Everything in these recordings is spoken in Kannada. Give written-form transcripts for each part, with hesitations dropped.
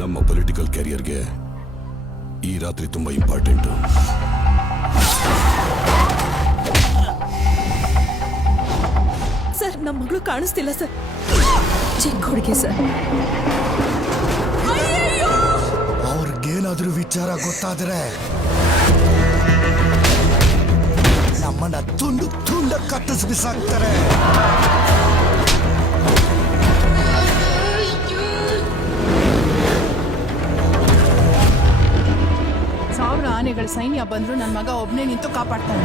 ನಮ್ಮ ಪೊಲಿಟಿಕಲ್ ಕ್ಯಾರಿಯರ್ಗೆ ಈ ರಾತ್ರಿ ತುಂಬಾ ಇಂಪಾರ್ಟೆಂಟ್. ಸರ್, ನಮ್ಮ ಮಗಳು ಕಾಣಿಸ್ತಿಲ್ಲ ಸರ್. ಚಿಕ್ಕ ಹುಡುಗಿ ಸರ್. ಅವ್ರಿಗೇನಾದ್ರೂ ವಿಚಾರ ಗೊತ್ತಾದ್ರೆ ನಮ್ಮನ್ನ ತುಂಡು ತುಂಡ ಕತ್ತಿಸಿ ಬಿಸಾಕ್ತಾರೆ. ಸಾವಿರ ಆನೆಗಳ ಸೈನ್ಯ ಬಂದ್ರು ನನ್ನ ಮಗ ಒಬ್ನೇ ನಿಂತು ಕಾಪಾಡ್ತಾನೆ.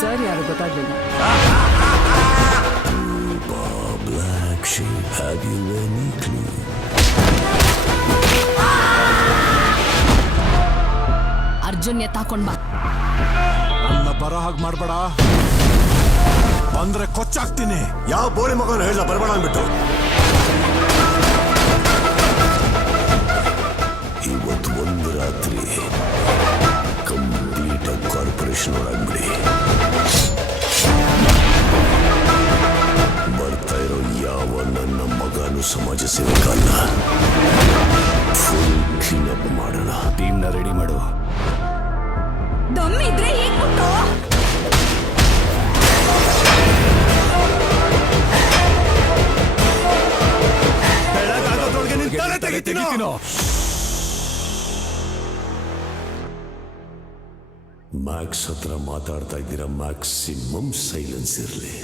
ಸರ್ ಯಾರು ಗೊತ್ತಾಗ್ಲಿಲ್ಲ. ಅರ್ಜುನ್ ಎತ್ತಾಕೊಂಡ್ ಬಾ. ನನ್ನ ಬರೋ ಹಾಗೆ ಮಾಡ್ಬೇಡ, ಬಂದ್ರೆ ಕೊಚ್ಚಾಕ್ತೀನಿ. ಯಾವ ಬೋಳಿ ಮಗನ ಹೇಳ ಬರಬೇಡ ಅಂದ್ಬಿಟ್ಟು. ಇವತ್ತು ಒಂದು ರಾತ್ರಿ ಕಂಪ್ಲೀಟ್ ಆಗಿ ಕಾರ್ಪೊರೇಷನ್ ಒಳಗ್ಬಿಡಿ. ಬರ್ತಾ ಇರೋ ಯಾವ ನನ್ನ ಮಗನು ಸಮಾಜ ಸೇವಕಲ್ಲ. ಫುಲ್ ಕ್ಲೀನ್ ಅಪ್ ಮಾಡೋಣ. ಟೀಮ್ನ ರೆಡಿ ಮಾಡು. ದಮ್ಮಿದ್ರೆ ಈಗ ಬಿಟ್ಟು ಮ್ಯಾಕ್ಸ್ ಹತ್ರ ಮಾತಾಡ್ತಾ ಇದ್ದೀರಾ, ಮ್ಯಾಕ್ಸಿಮಮ್ ಸೈಲೆನ್ಸ್ ಇರಲಿ.